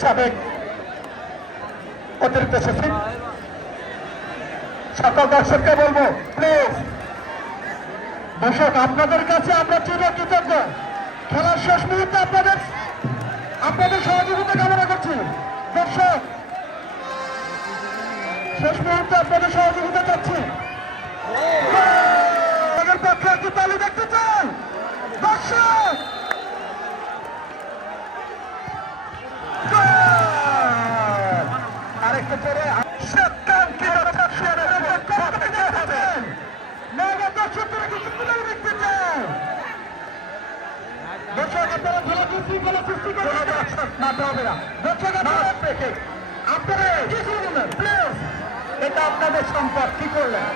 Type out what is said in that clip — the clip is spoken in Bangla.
সাবেক অতিরিক্ত সচিব, সকল দর্শককে বলবো প্লিজ দর্শক আপনাদের কাছে আমরা চিরকৃতজ্ঞ। খেলার শেষ মুহূর্তে আপনাদের সহযোগিতা কামনা করছি। দর্শক শেষ মুহূর্তে আপনাদের সহযোগিতা চাচ্ছি। পক্ষে একটি তালি দেখতে চাই দর্শক। আরেকটু পরে এটা আপনাদের সম্পদ কি করলেন?